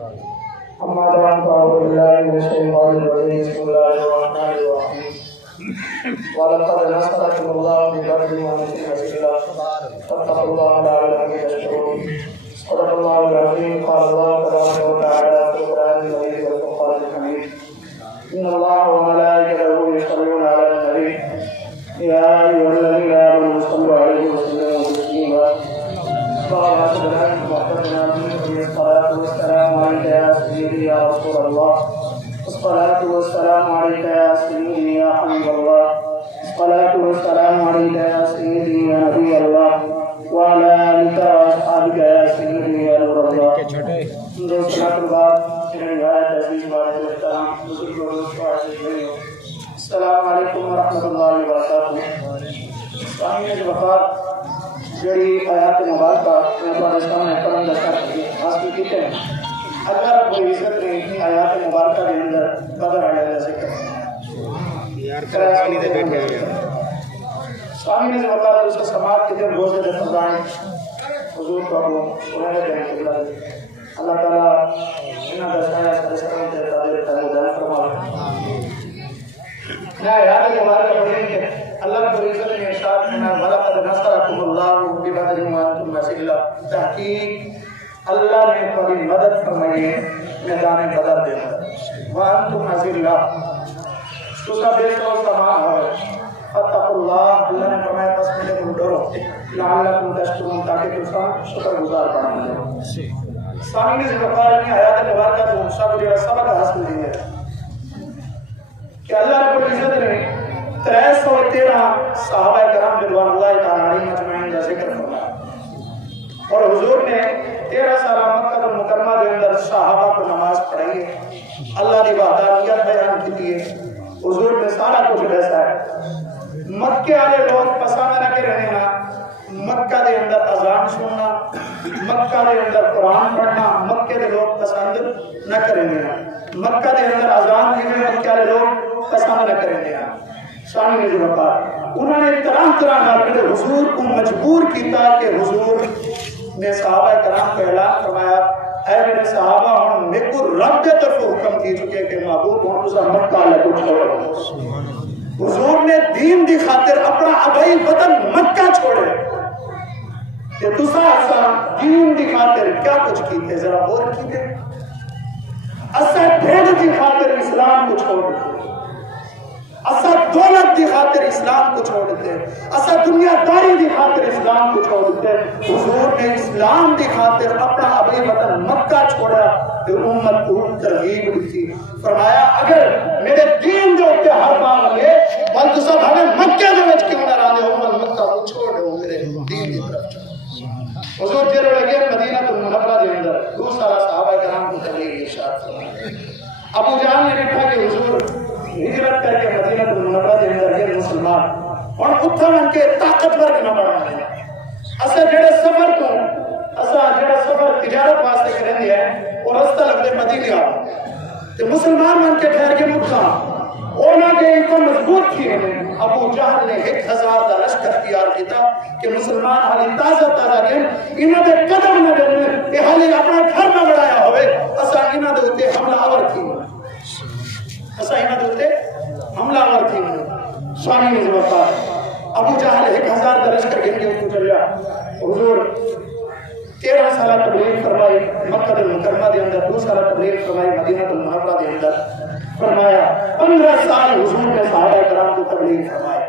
أما بعد فأعوذ بالله من الشيطان الرجيم بسم الله الرحمن الرحيم ولقد نصركم الله ببدر وأنتم أذلة فاتقوا الله لعلكم تشكرون صدق الله العظيم قال الله تبارك وتعالى في القرآن المجيد والفرقان الحميد إن الله وملائكته يصلون على النبي يا أيها الذين آمنوا صلوا عليه وسلموا تسليما قال سبحانه وتعالى الصلاة والسلام عليك يا سيدي يا رسول الله الصلاة والسلام عليك يا سيدي يا حبيب الله الصلاة والسلام عليك يا سيدي يا نبي الله وعلى آلك وأصحابك يا سيدي يا نور الله السلام علیکم ورحمۃ اللہ وبرکاتہ. سامعین وفات جڑی آیات مبارکہ میں تمہارے سامنے قلم دستہ حاصل کیتے ہیں. اللہ رب العزت نے اتنی آیات مبارکہ کے اندر بدر علیہ ذکر سامعین وفات اس کا سماعت کے دن روزے دے فرزائیں حضور کو سنانے دینے کے بعد اللہ تعالیٰ انہاں کا سایہ سرسروں کے تعدیر تعلیم دانا فرمائے. نا یاد ہے ہمارے پڑھیں کہ اللہ رب العزت نے ارشاد فرمایا وَلَقَدْ نَصَرَكُمُ اللَّهُ بِبَدْرٍ وَأَنْتُمْ أَذِلَّةٌ. تحقیق اللہ نے تمہاری مدد فرمائی ہے میدان بدر دے اندر. وَأَنْتُمْ أَذِلَّةٌ تسا بے سو تمام ہو. فَاتَّقُوا اللَّهَ اللہ نے فرمایا پس مجھے تم ڈرو لَعَلَّكُمْ تَشْكُرُونَ تاکہ تم شکر گزار بنو. سامعین سے بخار میں آیات مبارکہ تو سب جو سبق حاصل دی ہے کہ اللہ رب العزت نے 313 صحابہ کرام رضوان اللہ تعالی علیہم اجمعین کا ذکر فرمایا اور حضور نے 13 سال مکہ مکرمہ کے اندر صحابہ کو نماز پڑھائی ہے. اللہ کی وحدانیت بیان کی ہے. حضور نے سارا کچھ ایسا ہے. مکے والے لوگ پسند نہ کرنے نا مکہ دے اندر اذان سننا مکہ دے اندر قرآن پڑھنا مکے دے لوگ پسند نہ کریں گے. مکہ دے اندر اذان دینے مکہ والے لوگ پسند نہ کریں گے. سامنے جو بات انہوں نے طرح نہ حضور کو مجبور کیتا کہ حضور نے صحابہ کرام کو اعلان فرمایا اے میرے صحابہ ہوں میرے کو رب کے طرف حکم کی چکے کہ محبوب ہوں تسا مکہ والے کو چھوڑو. حضور نے دین دی خاطر اپنا ابائی وطن مکہ چھوڑے کہ تسا ایسا دین دی خاطر کیا کچھ کیتے ذرا غور کیتے. اسا بھیڑ دی خاطر اسلام کو چھوڑ دیتے. اسا دولت دی خاطر اسلام کو چھوڑ دیتے. اسا دنیا داری دی خاطر اسلام کو چھوڑ دیتے. حضور نے اسلام دی خاطر اپنا ابائی وطن مکہ چھوڑا کہ امت کو ترغیب دی. فرمایا اگر میرے دین جو تے ہر بار لے بل تسا بھاوے مکے دے وچ کیوں نہ راندے ہو مکہ کو چھوڑ دو میرے دین دی طرف. حضور جے لگے مدینہ المنورہ دے اندر دوسرا صحابہ کرام کو تبلیغ ارشاد فرمایا. ابو جہل نے دیکھا کہ حضور ہجرت کر کے مدینہ المنورہ دے اندر گئے مسلمان اور اتھن ان کے طاقتور نہ بڑھا لے. اسا جڑے سفر تو اسا جڑا سفر تجارت واسطے کرندے ہیں اور رستہ لگدے مدینے آ تے مسلمان من کے ٹھہر کے مکہ اونا کے ایک مضبوط تھی. ابو جہل نے 1000 دا لشکر تیار کیتا کہ مسلمان حالی تازہ گئے انہاں دے قدم نہ ڈرنے کہ حالی اپنا گھر نہ بڑھایا ہوئے. اسا انہاں دے اوتے حملہ آور تھی. اسا انہاں دے اوتے حملہ آور تھی. سامنے سے وفات ابو جہل 1000 دا لشکر گن کے اوپر چلیا. حضور 13 سالہ تبلیغ فرمائی مکہ المکرمہ دے اندر. 2 سالہ تبلیغ فرمائی مدینہ المنورہ دے اندر. فرمایا 15 سال حضور نے صحابہ کرام کو تبلیغ فرمائی.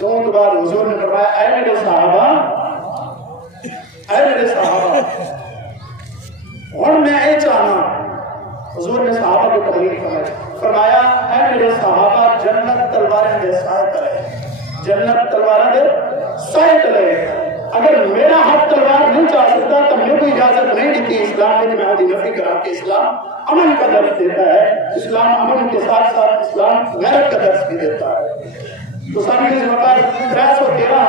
دون کے بعد حضور نے فرمایا اے میرے صحابہ اور میں اے چاہنا. حضور نے صحابہ کو تبلیغ فرمائی. فرمایا اے میرے صحابہ جنت تلواریں دے سائے تلے. جنت تلواریں دے سائے تلے. اگر میرا حق تلوار نہیں چاہ سکتا تو میں کوئی اجازت نہیں دیتی اسلام میں کہ میں حدی نفی کرا کہ اسلام امن کا درس دیتا ہے. اسلام امن کے ساتھ ساتھ اسلام غیرت کا درس بھی دیتا ہے. تو سامنے سے مقابل 313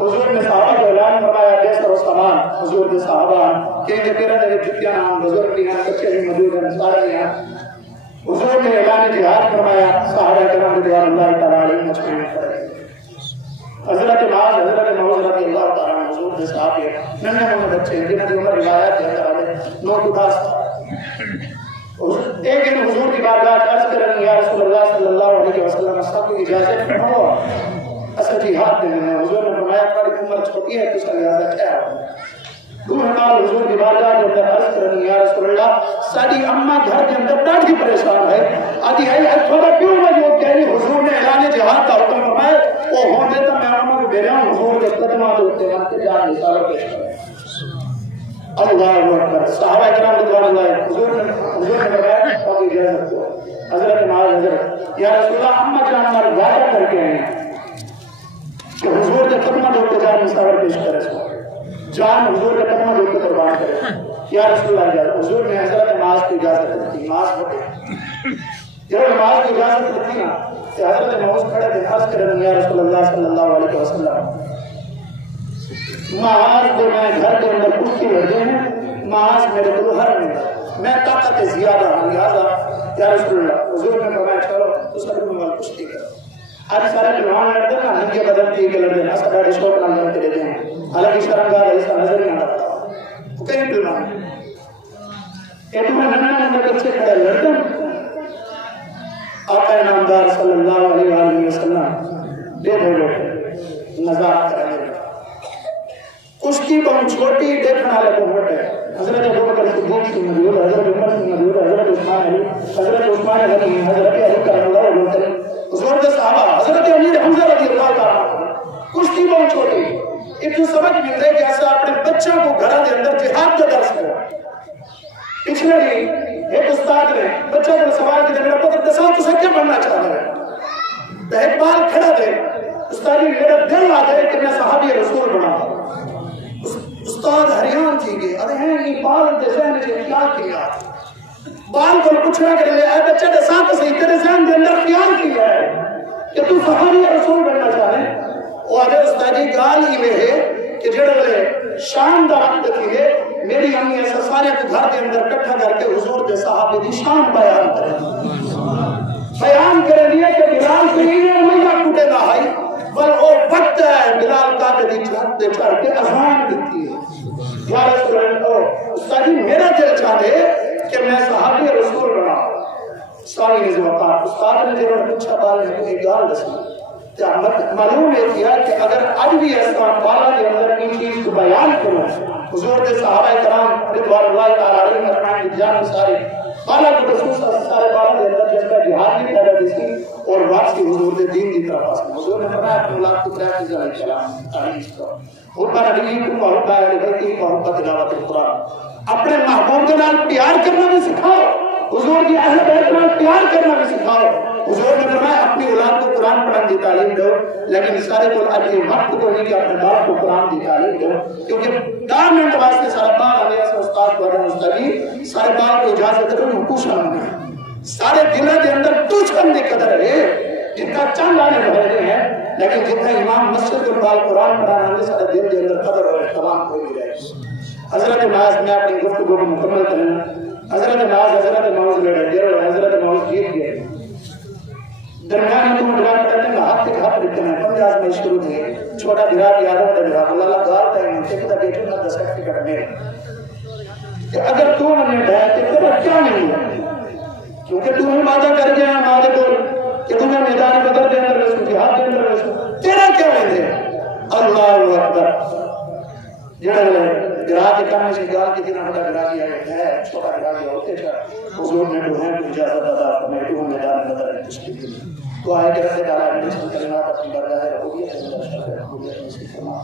حضور نے صحابہ کو اعلان فرمایا بے سر و سامان. حضور کے صحابہ کہ ان تیرہ نے جتیاں نام بزرگ بھی ہیں بچے بھی موجود ہیں سارے ہیں. حضور نے اعلان جہاد فرمایا. صحابہ کرام رضوان اللہ تعالی علیہم اجمعین فرمایا. حضرت معاذ حضرت معاذ رضی اللہ تعالی عنہ حضور کے صحابہ ننھے ننھے بچے جنہاں دی عمر روایت ہے 9 10 ایک دن حضور کی بارگاہ عرض کریں یا رسول اللہ صلی اللہ علیہ وسلم سب کو اجازت فرماؤ اصل جہاد دینے میں حضور نے فرمایا تمہاری عمر چھوٹی ہے کس کا لحاظ کیا ہے نال حضور کی بارگاہ کے اندر عرض کریں یا رسول اللہ ساری اماں گھر کے اندر ڈاٹھی پریشان ہے آدھی ہے تھوڑا کیوں موجود کہہ رہی حضور نے اعلان جہاد کا حکم فرمایا وہ ہونے تو میں اماں کو دے رہا ہوں حضور کے قدمات ہوتے ہیں کہ جان نثار پیش کریں اللہ اکبر صحابہ کرام رضوان اللہ حضور نے فرمایا اور اجازت دو حضرت معاذ حضرت یا رسول اللہ اماں جان ہمارے وعدہ کر کے ہیں کہ حضور کے قدمات ہوتے جان نثار پیش کریں جان حضور کے قدموں دے کے قربان کرے یا رسول اللہ اجازت حضور نے حضرت نماز کی اجازت دی نماز پڑھے جب نماز کی اجازت دی نا کہ حضرت نماز کھڑے تھے عرض کرے یا رسول اللہ صلی اللہ علیہ وسلم معاذ کو میں گھر کے اندر کشتی لڑتے ہیں معاذ میرے کو ہر میں طاقت زیادہ ہوں لہٰذا یا رسول اللہ حضور نے فرمایا چلو اس کا بھی کشتی کرو آج سارے جوان لڑتے ہیں ان کے بدن تھی کہ لڑتے ہیں سب ڈیش کو پڑھانے لڑتے رہتے ہیں حالانکہ شرمگاہ ہے اس کا نظر نہیں آتا وہ کہیں بلوان ایک میں ننہ بچے کھڑے لڑتے ہیں آقا نامدار صلی اللہ علیہ وآلہ وسلم دے دے بیٹھے نظارت کرنے کشتی بہت چھوٹی دیکھنا لگے ہوتے حضرت ابو بکر صدیق سے موجود حضرت عمر سے موجود حضرت عثمان علی حضرت علی کرم اللہ علیہ وسلم حضور کے صحابہ حضرت امیر حمزہ رضی اللہ تعالیٰ کشتی بہت چھوٹی اتنی سمجھ ملتے کہ ایسا اپنے بچوں کو گھر کے اندر جہاد کا درس کرو پچھلے بھی ایک استاد نے بچوں کو سوال کے دن پتر دسال تو سے کیا بننا چاہتا ہے تو ایک بار کھڑا تھے استاد میرا دل آ جائے کہ میں صحابی رسول بنا استاد حیران تھی کہ ارے ہیں یہ بال کے ذہن نے کیا کیا بال کو پوچھنا کہ اے بچہ دے ساتھ صحیح تیرے ذہن کے اندر خیال کیا ہے کہ تو صحابی رسول بننا چاہے اور استاد جی گال ہی میں ہے کہ جڑے شان دا وقت تھی ہے میری امی ایسا سارے کو گھر کے اندر اکٹھا کر کے حضور کے صحابی دی شان بیان کرے لیے کہ بلال کو یہ امیہ ٹوٹے نہ آئی بل وہ وقت ہے بلال کا دی چھت دے چڑھ کے اذان دیتی ہے یا رسول اللہ استاد جی میرا دل چاہے کہ میں صحابی رسول بنا ساری نے جو وقت استاد نے جو پوچھا بال نے ایک گال دسی معلوم ہے کیا کہ اگر آج بھی ایسا بالا کے اندر ان چیز کو بیان کروں حضور کے صحابہ کرام رضوان اللہ تعالی علیہ مجمعین کی جان سارے بالا کے رسول سارے بالا کے اندر جس کا جہاد بھی پیدا کی اور واپسی حضور کے دین کی طرف آسان حضور نے فرمایا اپنے اولاد کو کرا کی ذرا کلام تعلیم کرو حبا نبیکم و حبا اہل بیتہ و حبا تلاوت القرآن اپنے محبوب کے نال پیار کرنا بھی سکھاؤ حضور کی اہل بیت میں پیار کرنا بھی سکھاؤ حضور نے فرمایا اپنی اولاد کو قرآن پڑھنے کی تعلیم دو لیکن سارے کو اجل وقت کو نہیں کہ اپنے باپ کو قرآن کی تعلیم دو کیونکہ 10 منٹ واسطے سارے باپ علیہ استاد کو اگر مستقی سارے باپ کو اجازت کرو ان کچھ نہ سارے دلوں کے اندر تجھن کی قدر ہے جتنا چند آنے بھرے ہیں لیکن جتنا امام مسجد کے بعد قرآن پڑھانا ہے سارے دل کے اندر قدر اور احترام کوئی نہیں رہے حضرت معاذ میں اپنی گفتگو کو مکمل کرنا حضرت معاذ لڑے گئے حضرت معاذ جیت گئے درمیان تو ڈرا کرتے ہیں ہاتھ کے ہاتھ رکھتے ہیں 50 میں شروع ہوئے چھوٹا دھیرا کیا تھا بڑا دھیرا اللہ گار تھا ان سے کتا بیٹھے نہ 10 کی کرنے کہ اگر تو نے ڈھایا تو تیرا کیا نہیں ہے کیونکہ تو نے وعدہ کر گیا ہمارے کو کہ تمہیں میدان بدر کے اندر رسو جہاد کے اندر رسو تیرا کیا ہے اللہ اکبر جڑا گرا کے کرنے سے گال کے دن بڑا گرا گیا ہے چھوٹا گرا گیا ہوتے تھا حضور نے تو ہے کہ اجازت عطا فرمائے تو میدان بدر میں تشریف دی تو آئے کہ رضی اللہ عنہ نے کلمات اپنی برداشت ربوبیت اندر شرف ربوبیت میں سے فرما